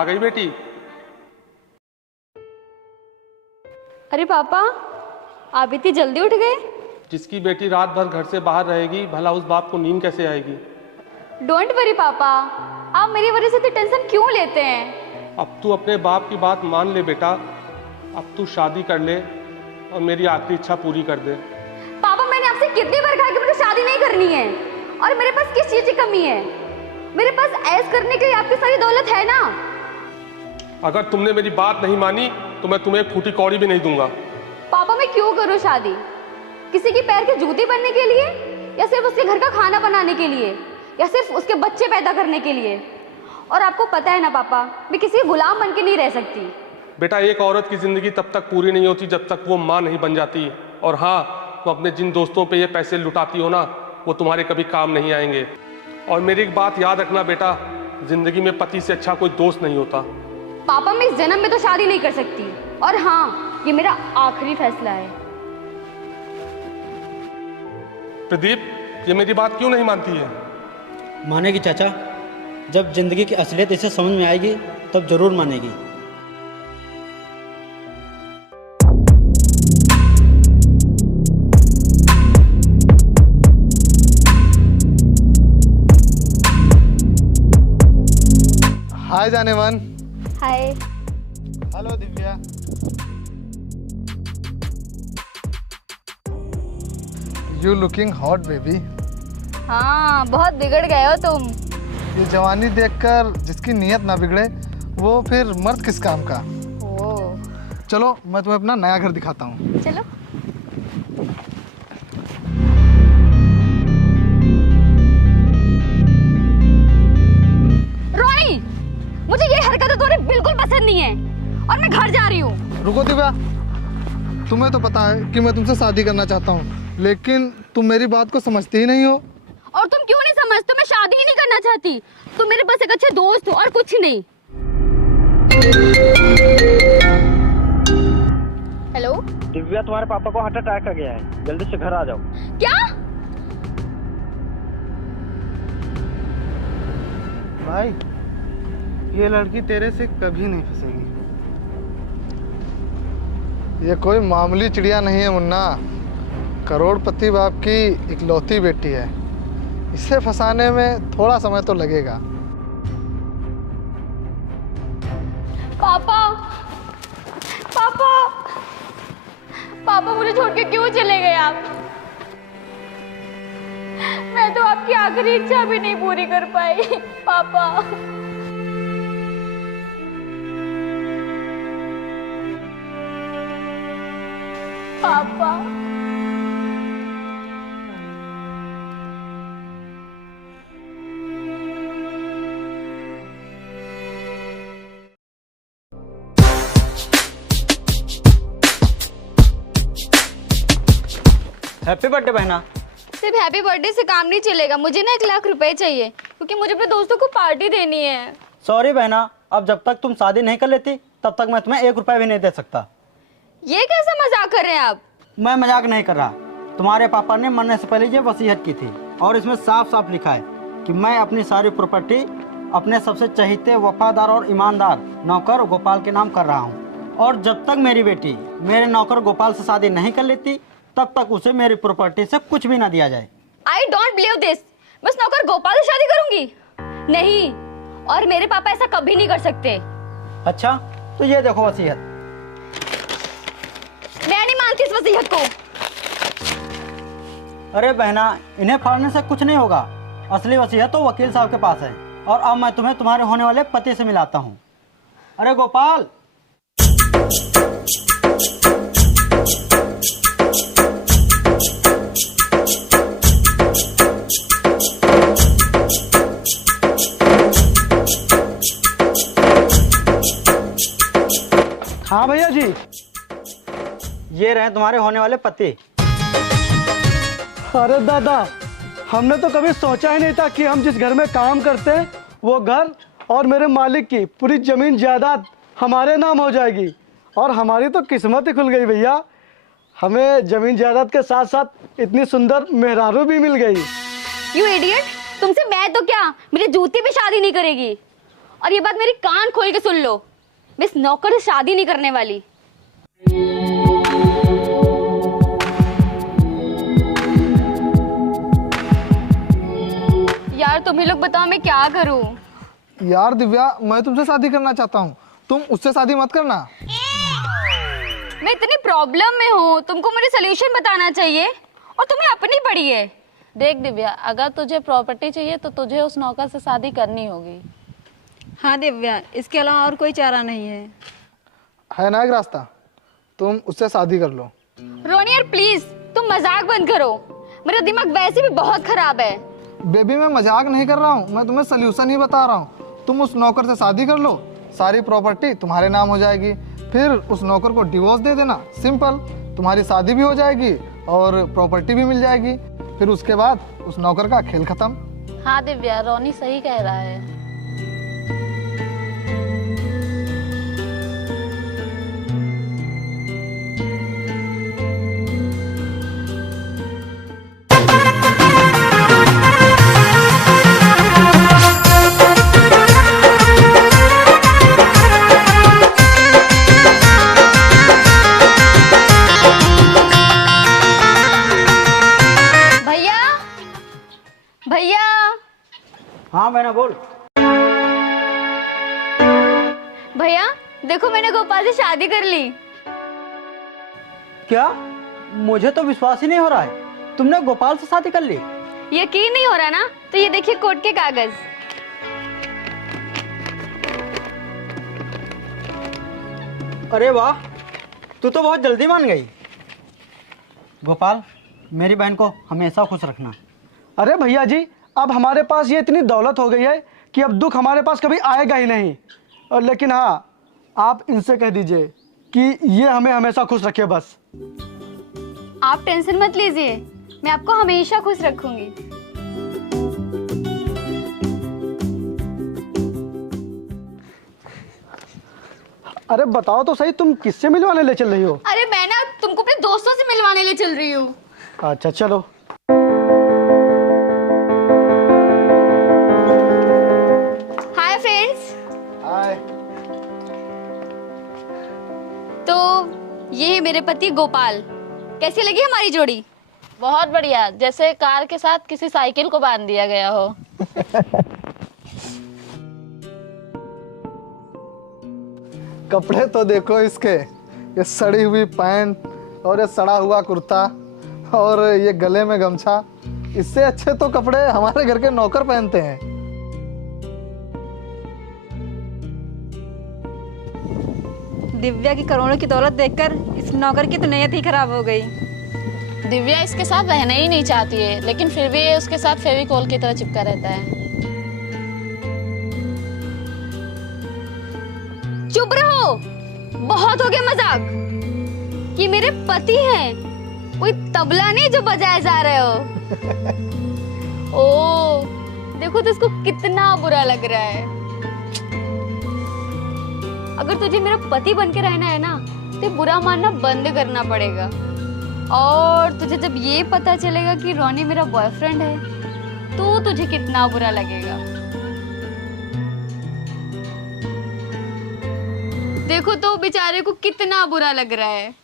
आ गई बेटी? अरे पापा, आप इतनी जल्दी उठ गए? जिसकी बेटी रात भर घर से बाहर रहेगी, भला उस बाप को नींद कैसे आएगी? डोंट वरी पापा, आप मेरी वजह से इतनी टेंशन क्यों लेते हैं? अब तू अपने बाप की बात मान ले बेटा। अब तू शादी कर ले और मेरी आखिरी इच्छा पूरी कर दे। पापा, मैंने आपसे कितनी बार कहा कि मुझे शादी नहीं करनी है, और मेरे पास किस चीज की कमी है? मेरे पास ऐश करने के लिए आपकी सारी दौलत है ना। अगर तुमने मेरी बात नहीं मानी तो मैं तुम्हें एक फूटी कौड़ी भी नहीं दूंगा। पापा, मैं क्यों करूं शादी? किसी की पैर की जूती बनने के लिए, या सिर्फ उसके घर का खाना बनाने के लिए, या सिर्फ उसके बच्चे पैदा करने के लिए? और आपको पता है ना पापा, मैं किसी गुलाम बन के नहीं रह सकती। बेटा, एक औरत की जिंदगी तब तक पूरी नहीं होती जब तक वो माँ नहीं बन जाती। और हाँ, तुम अपने जिन दोस्तों पे ये पैसे लुटाती हो ना, वो तुम्हारे कभी काम नहीं आएंगे। और मेरी एक बात याद रखना बेटा, जिंदगी में पति से अच्छा कोई दोस्त नहीं होता। पापा, मैं इस जन्म में तो शादी नहीं कर सकती, और हाँ, ये मेरा आखिरी फैसला है। प्रदीप, ये मेरी बात क्यों नहीं मानती है? मानेगी चाचा, जब जिंदगी की असलियत इसे समझ में आएगी तब जरूर मानेगी। हाय जाने मन। Hi. Hello Divya. You looking hot baby. हाँ, बहुत बिगड़ गए हो तुम। ये जवानी देखकर जिसकी नीयत ना बिगड़े वो फिर मर्द किस काम का। ओह। चलो मैं तुम्हें अपना नया घर दिखाता हूँ। चलो। रोनी, मुझे ये हरकतें तुम्हारी बिल्कुल पसंद नहीं है, और मैं घर जा रही हूँ। रुको दिव्या, तुम्हें तो पता है कि मैं तुमसे शादी करना चाहता हूँ, लेकिन तुम मेरी बात को समझती ही नहीं हो। और तुम क्यों नहीं समझते? मैं शादी ही नहीं करना चाहती। तुम मेरे पास एक अच्छे दोस्त हो और कुछ नहीं। हेलो दिव्या, तुम्हारे पापा को हार्ट अटैक आ गया है, जल्दी से घर आ जाओ। क्या? भाई, ये लड़की तेरे से कभी नहीं फंसेगी। ये कोई मामूली चिड़िया नहीं है मुन्ना, करोड़पति बाप की इकलौती बेटी है। इसे फंसाने में थोड़ा समय तो लगेगा। पापा, पापा, पापा, मुझे छोड़ के क्यों चले गए आप? मैं तो आपकी आखिरी इच्छा भी नहीं पूरी कर पाई। पापा, पापा। हैप्पी बर्थडे बहना। सिर्फ हैप्पी बर्थडे से काम नहीं चलेगा, मुझे ना 1 लाख रुपए चाहिए, क्योंकि मुझे अपने दोस्तों को पार्टी देनी है। सॉरी बहना, अब जब तक तुम शादी नहीं कर लेती तब तक मैं तुम्हें 1 रुपया भी नहीं दे सकता। ये कैसा मजाक कर रहे हैं आप? मैं मजाक नहीं कर रहा। तुम्हारे पापा ने मरने से पहले ये वसीयत की थी, और इसमें साफ साफ लिखा है कि मैं अपनी सारी प्रॉपर्टी अपने सबसे चहीते, वफादार और ईमानदार नौकर गोपाल के नाम कर रहा हूँ। और जब तक मेरी बेटी मेरे नौकर गोपाल से शादी नहीं कर लेती तब तक उसे मेरी प्रॉपर्टी से कुछ भी ना दिया जाए। I don't believe this. बस नौकर गोपाल से शादी करूंगी? नहीं, और मेरे पापा ऐसा कभी नहीं कर सकते। अच्छा, तो ये देखो वसीयत। मैं नहीं मानती इस वसीयत को। अरे बहना, इन्हें फाड़ने से कुछ नहीं होगा। असली वसीयत तो वकील साहब के पास है। और अब मैं तुम्हें तुम्हारे होने वाले पति से मिलाता हूँ। अरे गोपाल, हाँ भैया जी। ये रहे तुम्हारे होने वाले पति। अरे दादा, हमने तो कभी सोचा ही नहीं था कि हम जिस घर में काम करते हैं वो घर और मेरे मालिक की पूरी जमीन जायदाद हमारे नाम हो जाएगी। और हमारी तो किस्मत ही खुल गई भैया, हमें जमीन जायदाद के साथ साथ इतनी सुंदर मेहरारू भी मिल गई। यू इडियट, तुमसे मैं तो क्या, मेरी जूती भी शादी नहीं करेगी। और ये बात मेरी कान खोल के सुन लो, मैं इस नौकर से शादी नहीं करने वाली। यार तुम ही लोग बताओ मैं क्या करूं? यार दिव्या, मैं तुमसे शादी करना चाहता हूँ, तुम उससे शादी मत करना। मैं इतनी प्रॉब्लम में हूँ, तुमको मुझे सोल्यूशन बताना चाहिए और तुम्हें अपनी पड़ी है। देख दिव्या, अगर तुझे प्रॉपर्टी चाहिए तो तुझे उस नौकर से शादी करनी होगी। हाँ दिव्या, इसके अलावा और कोई चारा नहीं है ना एक रास्ता, तुम उससे शादी कर लो। रोनी यार प्लीज तुम मजाक बंद करो, मेरा दिमाग वैसे भी बहुत खराब है। बेबी मैं मजाक नहीं कर रहा हूँ, मैं तुम्हें सोल्यूशन ही बता रहा हूँ। तुम उस नौकर से शादी कर लो, सारी प्रॉपर्टी तुम्हारे नाम हो जाएगी, फिर उस नौकर को डिवोर्स दे देना, सिंपल। तुम्हारी शादी भी हो जाएगी और प्रॉपर्टी भी मिल जाएगी, फिर उसके बाद उस नौकर का खेल खत्म। हाँ दिव्या, रोनी सही कह रहा है। भैया हाँ मैंने बोल। भैया देखो मैंने गोपाल से शादी कर ली। क्या? मुझे तो विश्वास ही नहीं हो रहा है, तुमने गोपाल से शादी कर ली? यकीन नहीं हो रहा ना? तो ये देखिए कोर्ट के कागज। अरे वाह, तू तो बहुत जल्दी मान गई। गोपाल, मेरी बहन को हमेशा खुश रखना। अरे भैया जी, अब हमारे पास ये इतनी दौलत हो गई है कि अब दुख हमारे पास कभी आएगा ही नहीं। और लेकिन हाँ, आप इनसे कह दीजिए कि ये हमें हमेशा खुश रखे बस। आप टेंशन मत लीजिए, मैं आपको हमेशा खुश रखूंगी। अरे बताओ तो सही, तुम किससे मिलवाने ले चल रही हो? अरे मैं ना तुमको अपने दोस्तों से मिलवाने ले चल रही हूँ। अच्छा चलो। Hi friends. हाय। तो ये है मेरे पति गोपाल। कैसी लगी हमारी जोड़ी? बहुत बढ़िया, जैसे कार के साथ किसी साइकिल को बांध दिया गया हो। कपड़े तो देखो इसके, ये सड़ी हुई पैंट और ये सड़ा हुआ कुर्ता और ये गले में गमछा, इससे अच्छे तो कपड़े हमारे घर के नौकर पहनते हैं। दिव्या की करोड़ों की दौलत देखकर इस नौकर की तो नीयत ही खराब हो गई। दिव्या इसके साथ रहना ही नहीं चाहती है, लेकिन फिर भी ये उसके साथ फेविकोल की तरह चिपका रहता है। चुप रहो, बहुत हो गया मजाक। ये मेरे पति हैं, कोई तबला नहीं जो बजाए जा रहे हो। ओ देखो तो इसको कितना बुरा लग रहा है। अगर तुझे मेरा पति बन के रहना है ना, तो बुरा मानना बंद करना पड़ेगा। और तुझे जब ये पता चलेगा कि रोनी मेरा बॉयफ्रेंड है, तो तुझे कितना बुरा लगेगा। देखो तो बेचारे को कितना बुरा लग रहा है।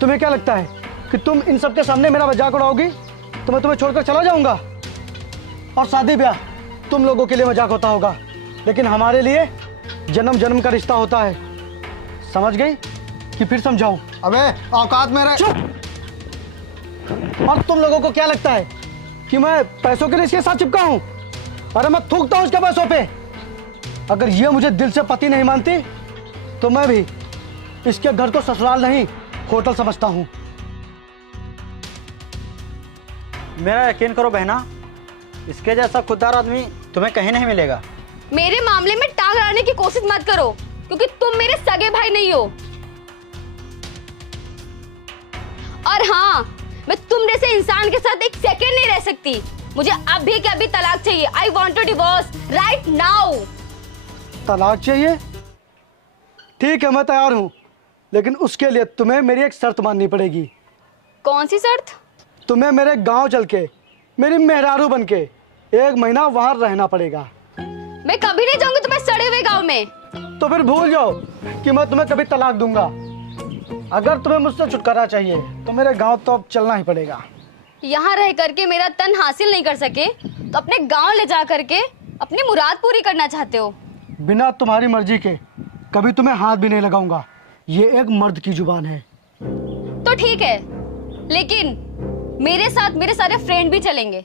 तुम्हें क्या लगता है कि तुम इन सब के सामने मेरा मजाक उड़ाओगी तो मैं तुम्हें छोड़कर चला जाऊंगा? और शादी ब्याह तुम लोगों के लिए मजाक होता होगा, लेकिन हमारे लिए जन्म जन्म का रिश्ता होता है। समझ गई कि फिर समझाऊं? अबे औकात में रह। चुप! और तुम लोगों को क्या लगता है कि मैं पैसों के लिए इसके साथ चिपका हूं? अरे मैं थूकता हूं इसके पैसों पे। अगर ये मुझे दिल से पति नहीं मानती तो मैं भी इसके घर को ससुराल नहीं होटल समझता हूं। मेरा यकीन करो बहना, इसके जैसा खुददार आदमी तुम्हें कहीं नहीं मिलेगा। मेरे मामले में टांग अड़ाने की कोशिश मत करो, क्योंकि तुम मेरे सगे भाई नहीं हो। और हाँ, मैं तुम जैसे इंसान के साथ एक सेकंड नहीं रह सकती। मुझे अभी के अभी तलाक चाहिए। I want to divorce right now. तलाक चाहिए? ठीक है, मैं तैयार हूं, लेकिन उसके लिए तुम्हें मेरी एक शर्त माननी पड़ेगी। कौन सी शर्त? तुम्हें मेरे गांव चल के मेरी मेहरारू बनके 1 महीना वहाँ रहना पड़ेगा। मैं कभी नहीं जाऊंगी तुम्हें सड़े हुए गांव में। तो फिर भूल जाओ कि मैं तुम्हें कभी तलाक दूंगा। अगर तुम्हें मुझसे छुटकारा चाहिए तो मेरे गांव तो अब चलना ही पड़ेगा। यहाँ रह करके मेरा तन हासिल नहीं कर सके तो अपने गांव ले जा करके अपनी मुराद पूरी करना चाहते हो। बिना तुम्हारी मर्जी के कभी तुम्हें हाथ भी नहीं लगाऊंगा। ये एक मर्द की जुबान है। तो ठीक है, लेकिन मेरे साथ मेरे सारे फ्रेंड भी चलेंगे।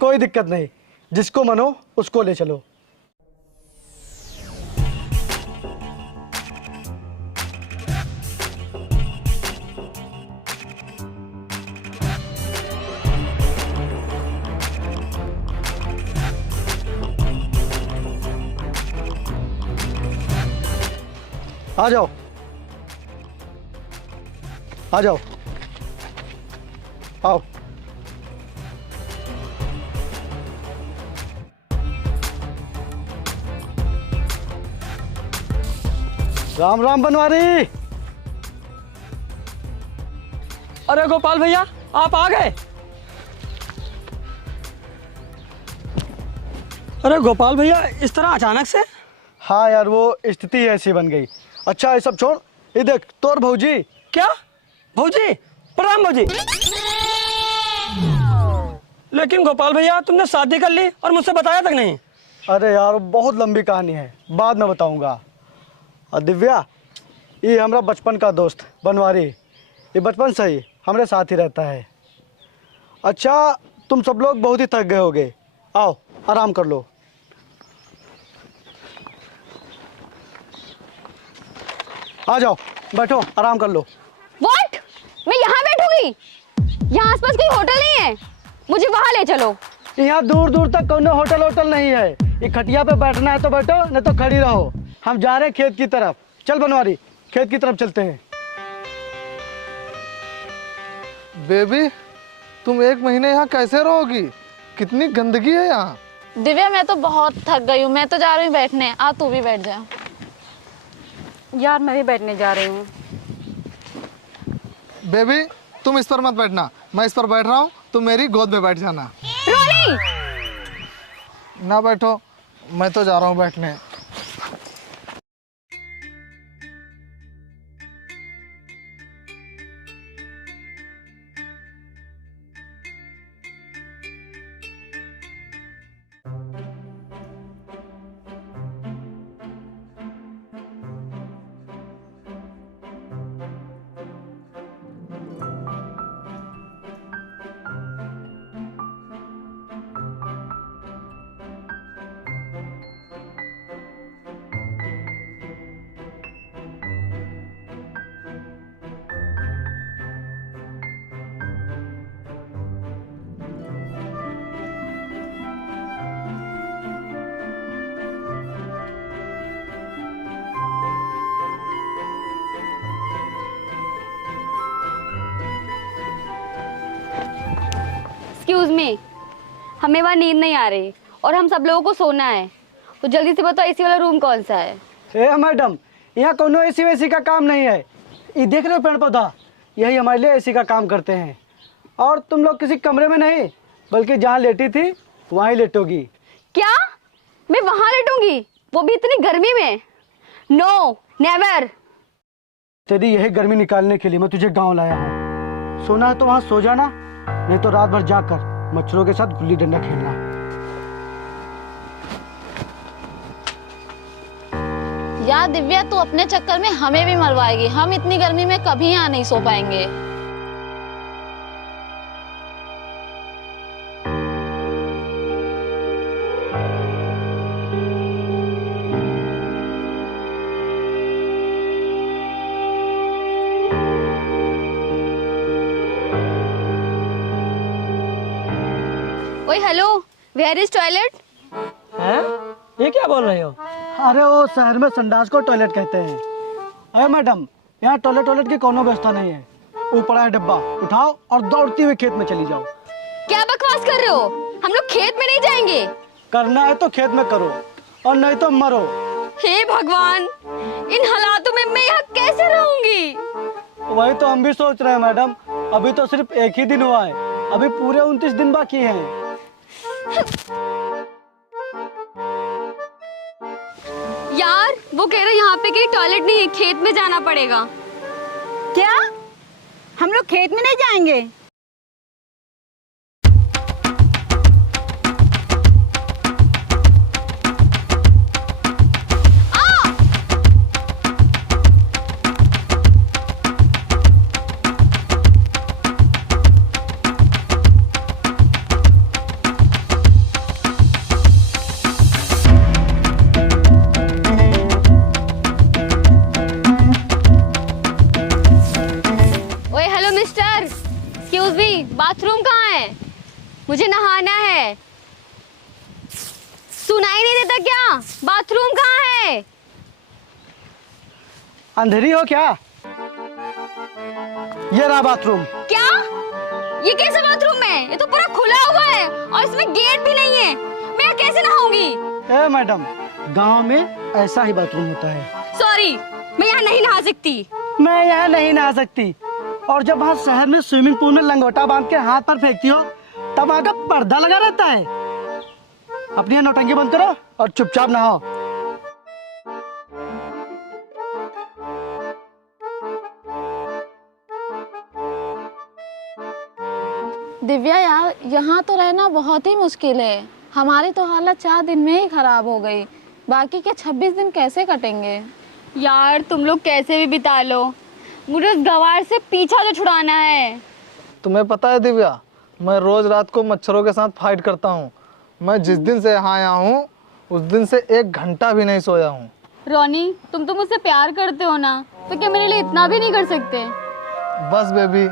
कोई दिक्कत नहीं, जिसको मनो उसको ले चलो। आ जाओ, आ जाओ, आओ। राम राम बनवारी। अरे गोपाल भैया, आप आ गए। अरे गोपाल भैया, इस तरह अचानक से? हाँ यार, वो स्थिति ऐसी बन गई। अच्छा ये सब छोड़, ये देख तोर भौजी। क्या भौजी? प्रणाम भौजी। लेकिन गोपाल भैया, तुमने शादी कर ली और मुझसे बताया तक नहीं। अरे यार, बहुत लंबी कहानी है, बाद में बताऊंगा। और दिव्या, ये हमारा बचपन का दोस्त बनवारी, ये बचपन से ही हमारे साथ ही रहता है। अच्छा, तुम सब लोग बहुत ही थक गए होगे, आओ आराम कर लो। आ जाओ, बैठो, आराम कर लो। What? मैं यहाँ बैठूंगी? यहाँ आसपास कोई होटल नहीं है, मुझे वहाँ ले चलो। यहाँ दूर दूर तक कोई होटल नहीं है। ये खटिया पे बैठना है तो बैठो, नहीं तो खड़ी रहो। हम जा रहे हैं खेत की तरफ। चल बनवारी, खेत की तरफ चलते हैं। बेबी, तुम 1 महीने यहाँ कैसे रहोगी? कितनी गंदगी है यहाँ। दिव्या, मैं तो बहुत थक गई हूँ, मैं तो जा रही हूँ बैठने। आ तू भी बैठ जा। यार मैं भी बैठने जा रही हूँ। बेबी, तुम इस पर मत बैठना, मैं इस पर बैठ रहा हूँ, तुम मेरी गोद में बैठ जाना। रोनी! ना बैठो, मैं तो जा रहा हूँ बैठने। एक्सक्यूज मी, हमें वहाँ नींद नहीं आ रही और हम सब लोगों को सोना है, तो जल्दी से बताओ एसी वाला रूम कौन सा है? ए मैडम, यहाँ कोनो एसी वेसी का काम नहीं है। ये देख रहे हो पेड़ पौधा, यही हमारे लिए एसी का काम करते हैं। और तुम लोग किसी कमरे में नहीं, बल्कि जहाँ लेटी थी वहीं लेटोगी। क्या मैं वहाँ लेटूंगी, वो भी इतनी गर्मी में? No never. तेरी यही गर्मी निकालने के लिए मैं तुझे गाँव लाया हूँ। सोना है तो वहाँ सो जाना, नहीं तो रात भर जाकर मच्छरों के साथ गुल्ली डंडा खेलना। यार दिव्या, तू अपने चक्कर में हमें भी मरवाएगी। हम इतनी गर्मी में कभी यहाँ नहीं सो पाएंगे। ओए हेलो, वेयर इज टॉयलेट? हैं? ये क्या बोल रहे हो? अरे वो शहर में संडास को टॉयलेट कहते हैं। अरे मैडम, यहाँ टॉयलेट की कोनो व्यवस्था नहीं है। ऊपर है डब्बा, उठाओ और दौड़ती हुई खेत में चली जाओ। क्या बकवास कर रहे हो? हम लोग खेत में नहीं जाएंगे। करना है तो खेत में करो और नहीं तो मरो। हे भगवान, इन हालातों में मैं यहाँ कैसे रहूंगी? वही तो हम भी सोच रहे हैं मैडम। अभी तो सिर्फ 1 ही दिन हुआ है, अभी पूरे 29 दिन बाकी हैं। यार वो कह रहे यहाँ पे कहीं टॉयलेट नहीं है, खेत में जाना पड़ेगा। क्या हम लोग खेत में नहीं जाएंगे? ओए hello mister, excuse me, bathroom कहाँ है? मुझे नहाना है। सुनाई नहीं देता क्या? बाथरूम कहाँ है? अंधेरी हो क्या? ये रहा बाथरूम। क्या? ये कैसा बाथरूम है? ये तो पूरा खुला हुआ है और इसमें गेट भी नहीं है। मैं यहाँ कैसे नहाऊंगी? ए मैडम, गांव में ऐसा ही बाथरूम होता है। सॉरी, मैं यहाँ नहीं नहा सकती। मैं यहाँ नहीं नहा सकती। और जब वहाँ शहर में स्विमिंग पूल में लंगोटा बांध के हाथ पर फेंकती हो तब वहाँ का पर्दा लगा रहता है। अपनी नौटंकी बंद करो और चुपचाप नहाओ। दिव्या यार, यहाँ तो रहना बहुत ही मुश्किल है। हमारी तो हालत 4 दिन में ही खराब हो गई, बाकी के 26 दिन कैसे कटेंगे? यार तुम लोग कैसे भी बिता लो, मुझे उस गवार से पीछा तो छुड़ाना है। तुम्हें पता है दिव्या, मैं रोज रात को मच्छरों के साथ फाइट करता हूँ। मैं जिस दिन से यहाँ आया हूँ उस दिन से 1 घंटा भी नहीं सोया हूँ। रोनी, तुम तो मुझसे प्यार करते हो ना, तो क्या मेरे लिए इतना भी नहीं कर सकते? बस बेबी,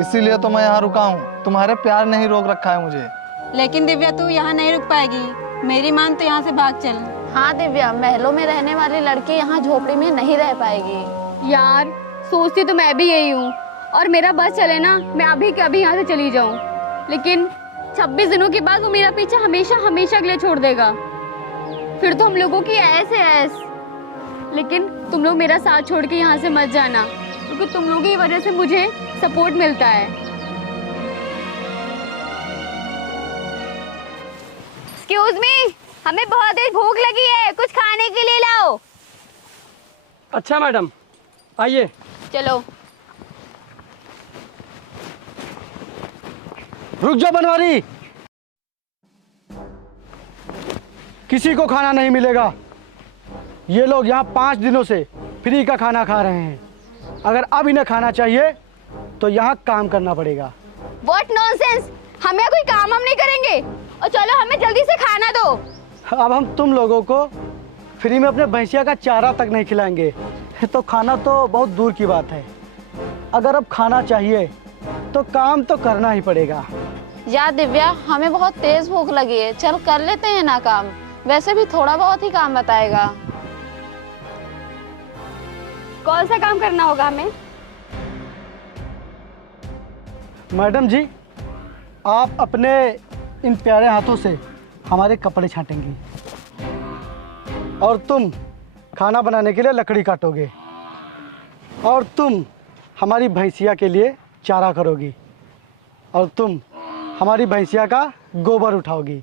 इसीलिए तो मैं यहाँ रुका हूँ। तुम्हारे प्यार ने ही रोक रखा है मुझे। लेकिन दिव्या तू यहाँ नहीं रुक पाएगी। मेरी मान तो यहाँ से भाग चल। हाँ दिव्या, महलों में रहने वाली लड़की यहाँ झोपड़ी में नहीं रह पाएगी। यार सोचती तो मैं भी यही हूँ, और मेरा बस चले ना मैं अभी के अभी यहाँ से चली जाऊँ, लेकिन 26 दिनों के बाद वो मेरा पीछा हमेशा हमेशा के लिए छोड़ देगा। फिर तो हम लोगों की ऐस है ऐस। लेकिन तुम लोग मेरा साथ छोड़ के यहाँ से मत जाना, क्योंकि तुम लोगों की वजह से मुझे सपोर्ट मिलता है। एक्सक्यूज मी, हमें बहुत देर भूख लगी है, कुछ खाने के लिए लाओ। अच्छा मैडम, आइए। चलो। रुक जाओ बनवारी, किसी को खाना नहीं मिलेगा। ये लोग यहाँ 5 दिनों से फ्री का खाना खा रहे हैं। अगर अब इन्हें खाना चाहिए तो यहाँ काम करना पड़ेगा। What nonsense! हम यहाँ कोई काम हम नहीं करेंगे, और चलो हमें जल्दी से खाना दो। अब हम तुम लोगों को फ्री में अपने भैंसिया का चारा तक नहीं खिलाएंगे, तो खाना तो बहुत दूर की बात है। अगर अब खाना चाहिए तो काम तो करना ही पड़ेगा। यार दिव्या, हमें बहुत तेज भूख लगी है, चल कर लेते हैं ना काम। वैसे भी थोड़ा बहुत ही काम बताएगा। कौन सा काम करना होगा हमें? मैडम जी, आप अपने इन प्यारे हाथों से हमारे कपड़े छाटेंगी, और तुम खाना बनाने के लिए लकड़ी काटोगे, और तुम हमारी भैंसिया के लिए चारा करोगी, और तुम हमारी भैंसिया का गोबर उठाओगी।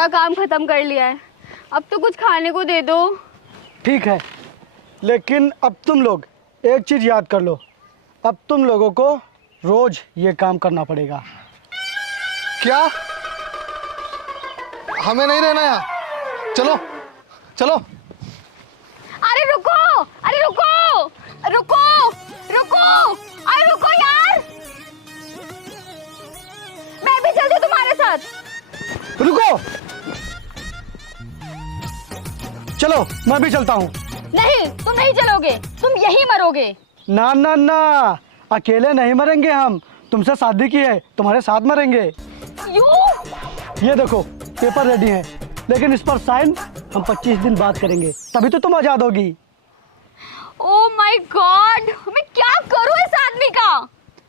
पूरा काम खत्म कर लिया है, अब तो कुछ खाने को दे दो। ठीक है, लेकिन अब तुम लोग एक चीज़ याद कर लो, अब तुम लोगों को रोज ये काम करना पड़ेगा। क्या? हमें नहीं रहना यहाँ, चलो चलो। अरे रुको, अरे रुको, रुको, रुको, अरे रुको यार, मैं भी चलती हूँ तुम्हारे साथ। रुको, चलो मैं भी चलता हूँ। नहीं, तुम नहीं चलोगे, तुम यहीं मरोगे। ना ना ना, अकेले नहीं मरेंगे हम, तुमसे शादी की है, तुम्हारे साथ मरेंगे। ये देखो पेपर रेडी है, लेकिन इस पर साइन हम 25 दिन बाद करेंगे, तभी तो तुम आजाद होगी। ओह माय गॉड, मैं क्या करूं इस आदमी का।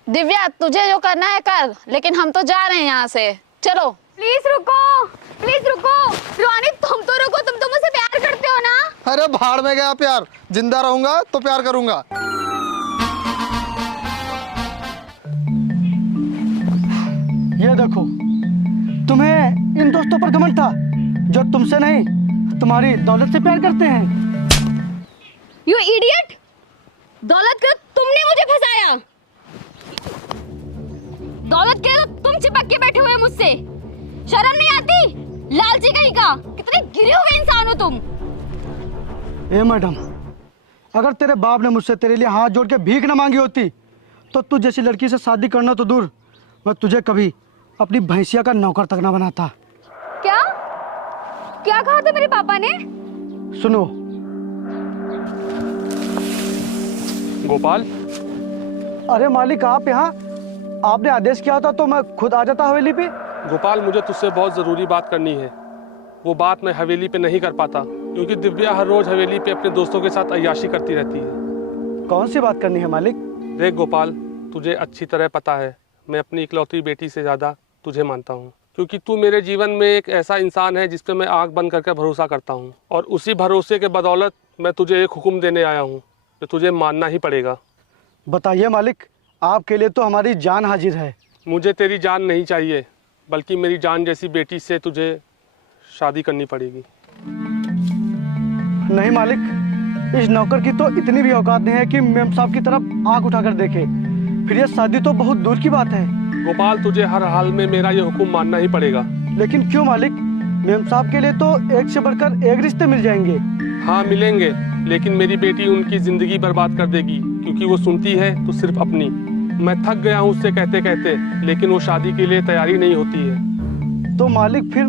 दिव्या तुझे जो करना है कर, लेकिन हम तो जा रहे हैं यहाँ से, चलो। प्लीज रुको, प्लीज रुको। रोहानी तुम तो रुको, तुम तो मुझसे प्यार करते हो ना। अरे भाड़ में गया प्यार, जिंदा रहूंगा तो प्यार करूंगा। ये देखो, तुम्हें इन दोस्तों पर घमंड था जो तुमसे नहीं तुम्हारी दौलत से प्यार करते हैं। यू इडियट, दौलत के तुमने मुझे फंसाया, दौलत के तुम चिपक के बैठे हुए मुझसे, शर्म नहीं आती? लालची कहीं का, कितने गिरे हुए इंसान हो तुम। ए मैडम, अगर तेरे बाप ने मुझसे तेरे लिए हाथ जोड़ के भीख न मांगी होती तो तू जैसी लड़की से शादी करना तो दूर, मैं तुझे कभी अपनी भैंसिया का नौकर तक ना बनाता। क्या क्या कहा था मेरे पापा ने? सुनो गोपाल, अरे मालिक आप यहाँ, आपने आदेश किया था तो मैं खुद आ जाता हवेली पे। गोपाल, मुझे तुझसे बहुत ज़रूरी बात करनी है। वो बात मैं हवेली पे नहीं कर पाता क्योंकि दिव्या हर रोज़ हवेली पे अपने दोस्तों के साथ अय्याशी करती रहती है। कौन सी बात करनी है मालिक? देख गोपाल, तुझे अच्छी तरह पता है मैं अपनी इकलौती बेटी से ज़्यादा तुझे मानता हूँ, क्योंकि तू मेरे जीवन में एक ऐसा इंसान है जिस पे मैं आँख बंद करके भरोसा करता हूँ, और उसी भरोसे के बदौलत मैं तुझे एक हुक्म देने आया हूँ कि तुझे मानना ही पड़ेगा। बताइए मालिक, आपके लिए तो हमारी जान हाजिर है। मुझे तेरी जान नहीं चाहिए, बल्कि मेरी जान जैसी बेटी से तुझे शादी करनी पड़ेगी। नहीं मालिक, इस नौकर की तो इतनी भी औकात नहीं है कि मेम साहब की तरफ आंख उठाकर देखे, फिर ये शादी तो बहुत दूर की बात है। गोपाल, तुझे हर हाल में मेरा ये हुक्म मानना ही पड़ेगा। लेकिन क्यों मालिक? मेम साहब के लिए तो एक से बढ़कर एक रिश्ते मिल जाएंगे। हाँ मिलेंगे, लेकिन मेरी बेटी उनकी जिंदगी बर्बाद कर देगी, क्योंकि वो सुनती है तो सिर्फ अपनी। मैं थक गया हूँ उससे कहते कहते, लेकिन वो शादी के लिए तैयारी नहीं होती है। तो मालिक फिर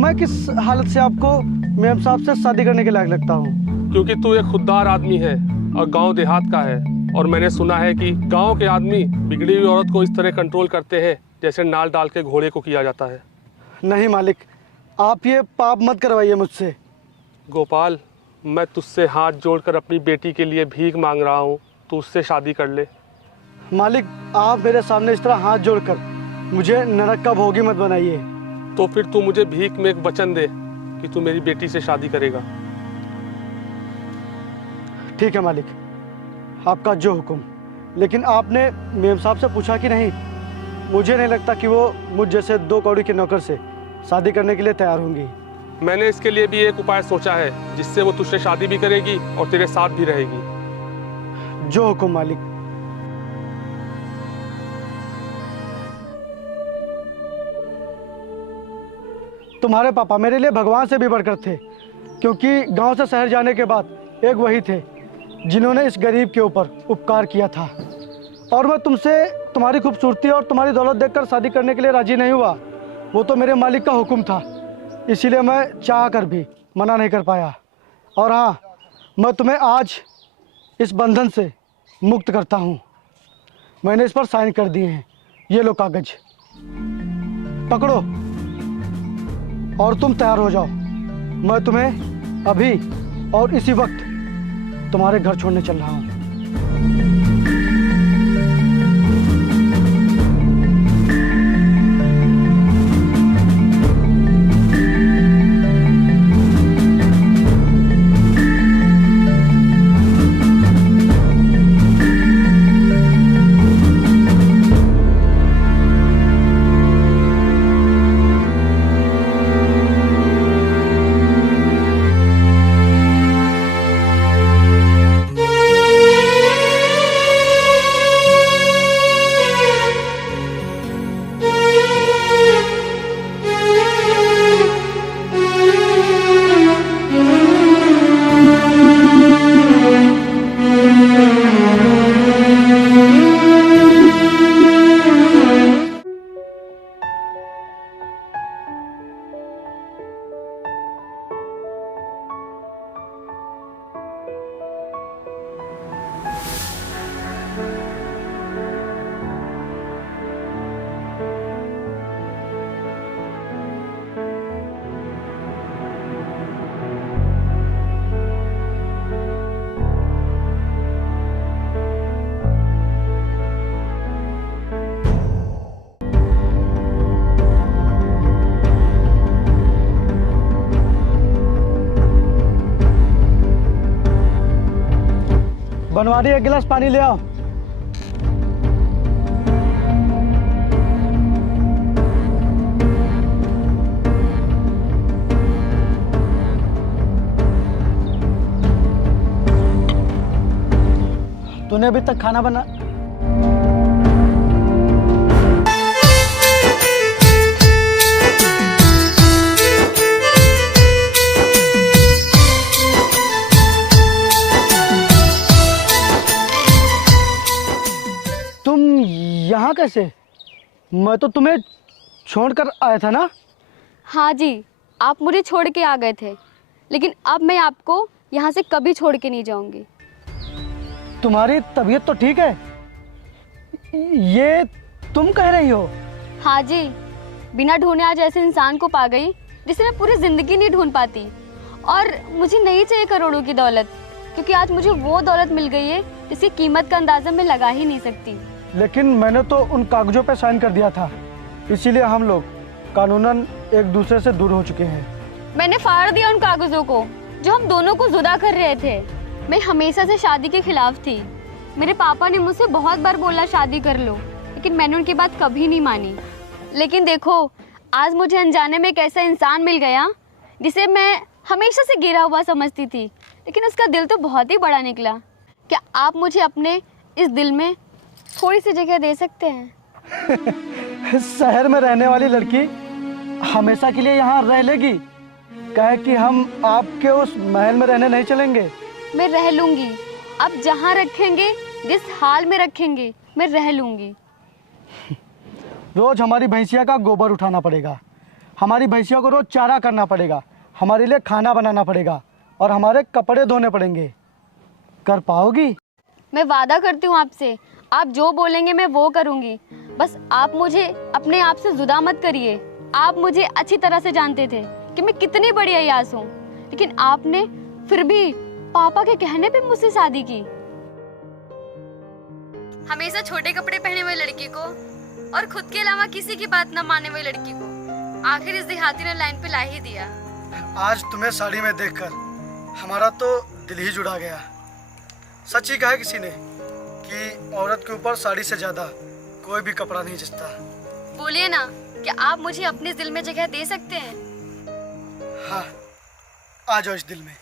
मैं किस हालत से आपको मेम साहब से शादी करने के लायक लगता हूँ? क्योंकि तू एक खुददार आदमी है और गांव देहात का है, और मैंने सुना है कि गांव के आदमी बिगड़ी हुई औरत को इस तरह कंट्रोल करते हैं जैसे नाल डाल के घोड़े को किया जाता है। नहीं मालिक, आप ये पाप मत करवाइए मुझसे। गोपाल, मैं तुझसे हाथ जोड़कर अपनी बेटी के लिए भीख मांग रहा हूँ, तू उससे शादी कर ले। मालिक, आप मेरे सामने इस तरह हाथ जोड़कर मुझे नरक का भोगी मत बनाइए। तो फिर तू मुझे भीख में एक वचन दे कि तू मेरी बेटी से शादी करेगा। ठीक है मालिक, आपका जो हुक्म। लेकिन आपने मेम साहब से पूछा कि नहीं? मुझे नहीं लगता कि वो मुझ जैसे 2 कौड़ी के नौकर से शादी करने के लिए तैयार होंगी। मैंने इसके लिए भी एक उपाय सोचा है जिससे वो तुझसे शादी भी करेगी और तेरे साथ भी रहेगी। जो हुक्म मालिक। तुम्हारे पापा मेरे लिए भगवान से भी बढ़कर थे, क्योंकि गांव से शहर जाने के बाद एक वही थे जिन्होंने इस गरीब के ऊपर उपकार किया था। और मैं तुमसे तुम्हारी खूबसूरती और तुम्हारी दौलत देखकर शादी करने के लिए राजी नहीं हुआ, वो तो मेरे मालिक का हुक्म था, इसीलिए मैं चाह कर भी मना नहीं कर पाया। और हाँ, मैं तुम्हें आज इस बंधन से मुक्त करता हूँ। मैंने इस पर साइन कर दिए हैं, ये लो कागज, पकड़ो और तुम तैयार हो जाओ। मैं तुम्हें अभी और इसी वक्त तुम्हारे घर छोड़ने चल रहा हूँ। बनवारी एक गिलास पानी ले आओ। तूने अभी तक खाना बना तुम यहाँ कैसे? मैं तो तुम्हें छोड़कर आया था ना। हाँ जी, आप मुझे छोड़ के आ गए थे, लेकिन अब मैं आपको यहाँ से कभी छोड़ के नहीं जाऊँगी। तुम्हारी तबीयत तो ठीक है? ये तुम कह रही हो? हाँ जी, बिना ढूंढे आज ऐसे इंसान को पा गई जिसे मैं पूरी ज़िंदगी नहीं ढूंढ पाती। और मुझे नहीं चाहिए करोड़ों की दौलत, क्योंकि आज मुझे वो दौलत मिल गई है जिसकी कीमत का अंदाज़ा मैं लगा ही नहीं सकती। लेकिन मैंने तो उन कागजों पे साइन कर दिया था, इसीलिए हम लोग कानूनन एक दूसरे से दूर हो चुके हैं। मैंने फाड़ दिया उन कागजों को जो हम दोनों को जुदा कर रहे थे। मैं हमेशा से शादी के खिलाफ थी। मेरे पापा ने मुझसे बहुत बार बोला शादी कर लो, लेकिन मैंने उनकी बात कभी नहीं मानी। लेकिन देखो, आज मुझे अनजाने में एक ऐसा इंसान मिल गया जिसे मैं हमेशा से गिरा हुआ समझती थी, लेकिन उसका दिल तो बहुत ही बड़ा निकला। क्या आप मुझे अपने इस दिल में थोड़ी सी जगह दे सकते हैं? शहर में रहने वाली लड़की हमेशा के लिए यहाँ रह लेगी? कहे कि हम आपके उस महल में रहने नहीं चलेंगे। मैं रह लूँगी। आप जहाँ रखेंगे, जिस हाल में रखेंगे, मैं रह लूँगी। रोज हमारी भैंसिया का गोबर उठाना पड़ेगा, हमारी भैंसियों को रोज चारा करना पड़ेगा, हमारे लिए खाना बनाना पड़ेगा और हमारे कपड़े धोने पड़ेंगे। कर पाओगी? मैं वादा करती हूँ आपसे, आप जो बोलेंगे मैं वो करूँगी। बस आप मुझे अपने आप से जुदा मत करिए। आप मुझे अच्छी तरह से जानते थे कि मैं कितनी बड़ी अय्यास हूँ, लेकिन आपने फिर भी पापा के कहने पे मुझसे शादी की। हमेशा छोटे कपड़े पहने हुए लड़की को और खुद के अलावा किसी की बात न मानने वाली लड़की को आखिर इस देहाती ने लाइन पे ला ही दिया। आज तुम्हें साड़ी में देखकर हमारा तो दिल ही जुड़ा गया। सच ही कहा किसी ने कि औरत के ऊपर साड़ी से ज्यादा कोई भी कपड़ा नहीं जचता। बोलिए ना, क्या आप मुझे अपने दिल में जगह दे सकते हैं? हाँ, आ जाओ इस दिल में।